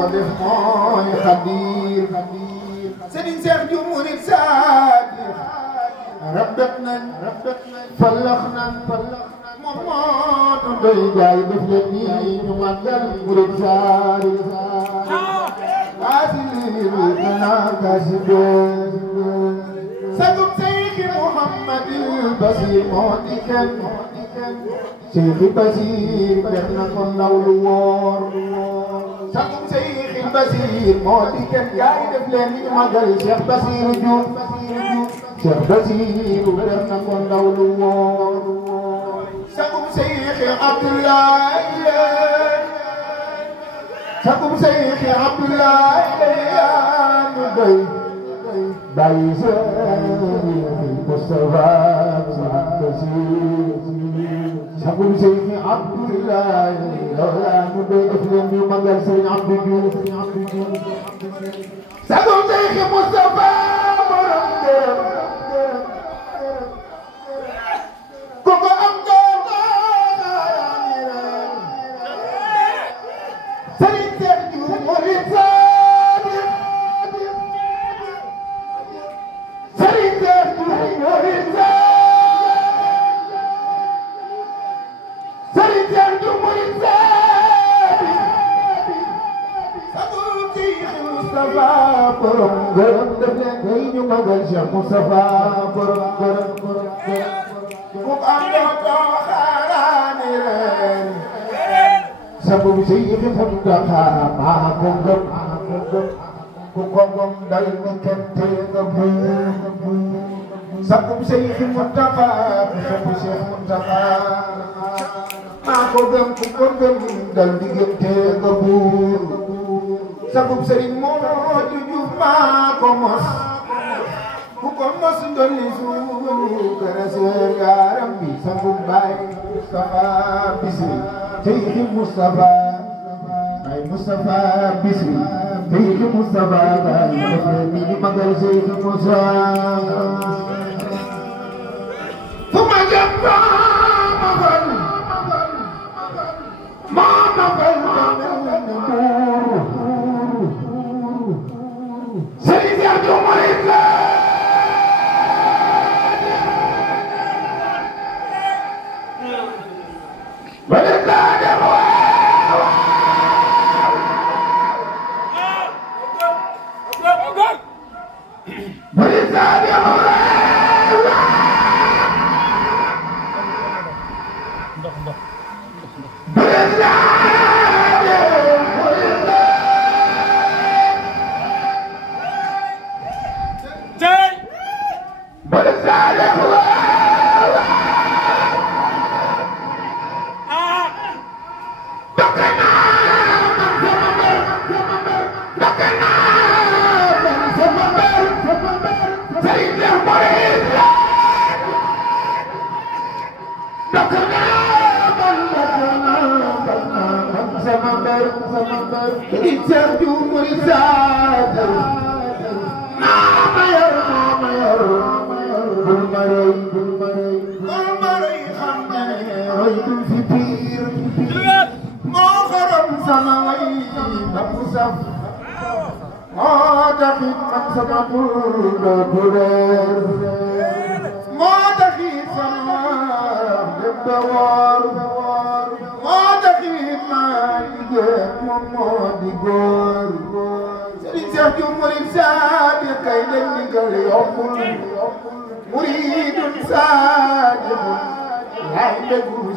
ko def mooy xadir Sëriñ Seex ju murit saadir rafet nañ fallax nañ moom moo nu doy gaay def leen nii ñu màggal murit saadir kaasiliir nana kaasibeen sagum Seyxi Muhammadil Basiir moo di kenn Seyxi Basiir def na ko ndaw lu wóor sagum Seyxi Basiir moo di kenn gaay def leen nii ñu màggal Cheikh Basiiru Juuf Cheikh Basiiru def na ko ndaw lu wóor sagum Seyxi Abdoulaye sagum Seyxi Abdoulaye yaa nu doy bàyyi Seyxi Mustafa sagum Seyxi Abdoulaye yaa nu doy def leen ñu magal Sëriñ Abdou Diouf sagum Seyxi Mustafa borom dërëm ku ko am Sëriñ Seex Juuf murit saadir Sëriñ Seex Juuf murit saadir Sëriñ Seex Juuf murit saadir sagum Seyxi Mustafa borom gërëm def leen tey ñu magal Cheikh Mustafa borom gërëm ku am dootoo xaaraani ren sagum Seyxi Muntaxa maa ko gëm ku ko gëm dal ni kenn tee nga buur sagum Seyxi Muntaxa sagum Cheikh Muntaxa maa ko gëm ku ko gëm dal ni kenn tee nga buur sagum Sëriñ Moodu Juuf maa ko mos ku ko mos ndolli suukar seer yaaram bi sagum Baay Mustafa Bisri Seyxi Mustafa ay Mustafa Bisri Seyxi Mustafa ay ni magal Seyxi Mustafa fu ma jëm ma magal Sëriñ Seex Juuf murit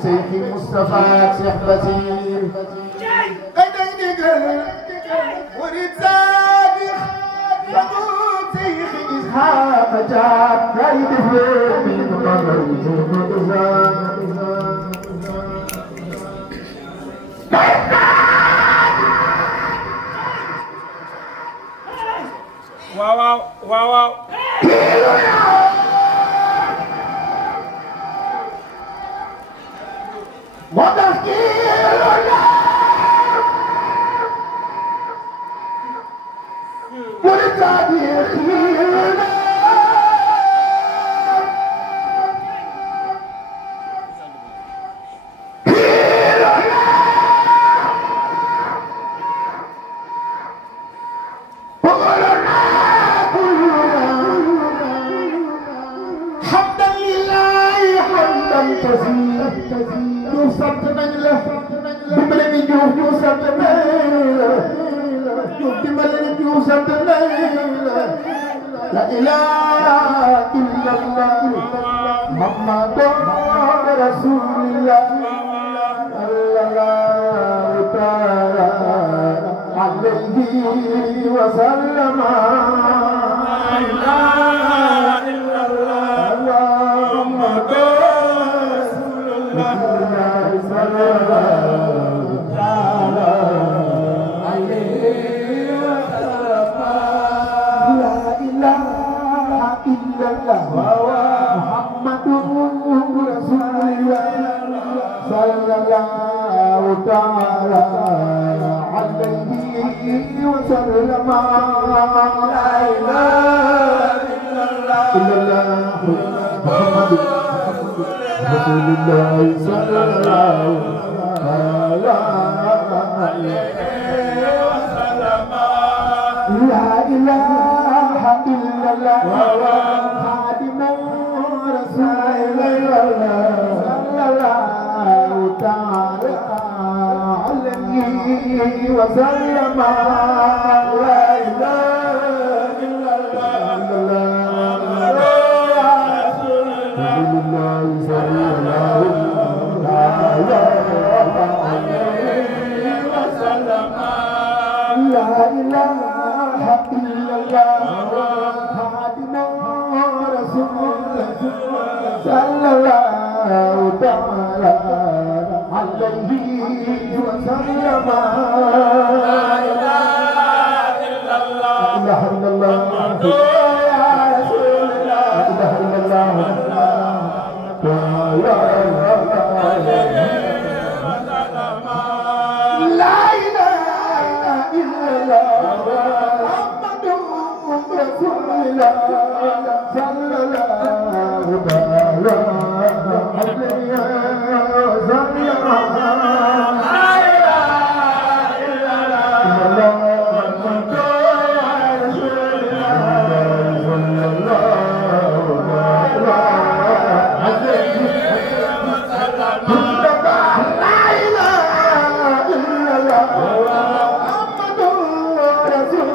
Seyxi Mustafa Cheikh Basiir kay day digal murit saadir sagum Seyxi Isxaaqa Caam kay def leen mi nu magal Seyxi waaw waaw waaw لا إله إلا الله محمد رسول الله صلى الله تعالى عليه وسلم لا إله إلا الله محمد رسول الله صلى الله تعالى عليه وسلم لا إله إلا الله محمد رسول الله صلى الله تعالى عليه وسلم لا إله إلا الله محمد رسول الله صلى الله عليه وسلم لا إله إلا الله خادم رسول الله صلى الله تعالى عليه وسلم لا إله إلا الله رسول الله صلى الله تعالى عليه وسلم لا إله إلا الله خادم رسول الله صلى الله تعالى عليه وسلم لا إله إلا الله يا رسول الله لا إله إلا الله لا إله إلا الله محمد رسول الله صلى الله تعالى عليه وسلم لا إله إلا الله محمد رسول الله صلى الله عليه وسلم لا إله إلا الله محمد رسول الله عليه وسلم لا إله إلا الله محمد رسول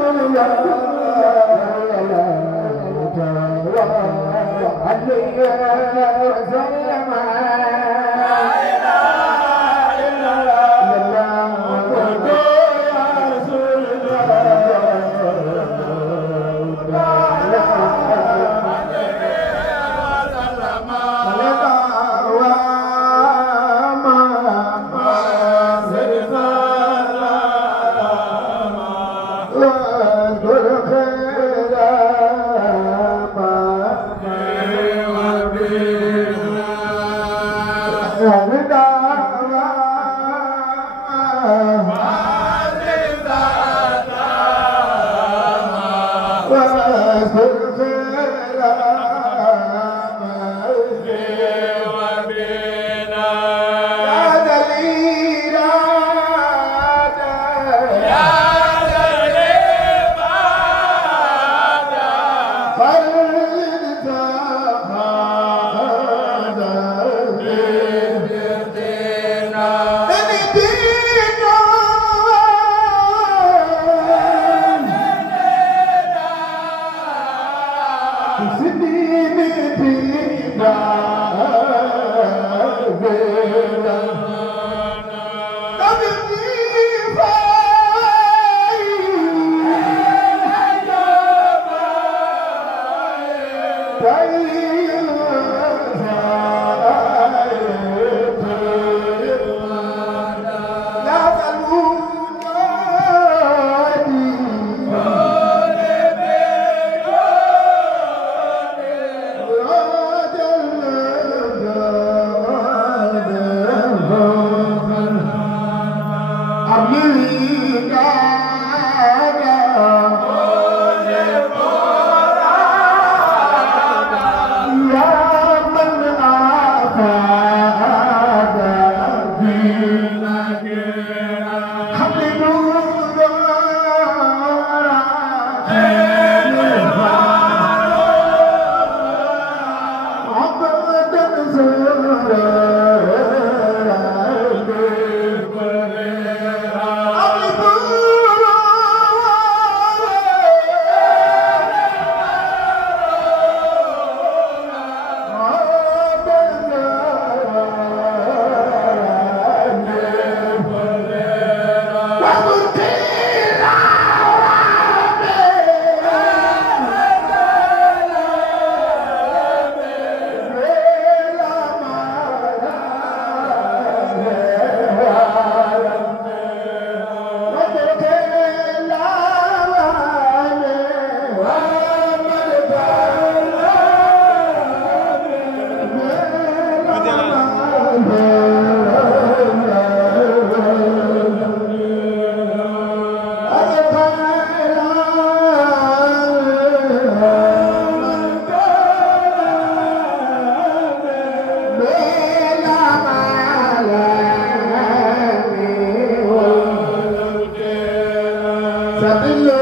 إلا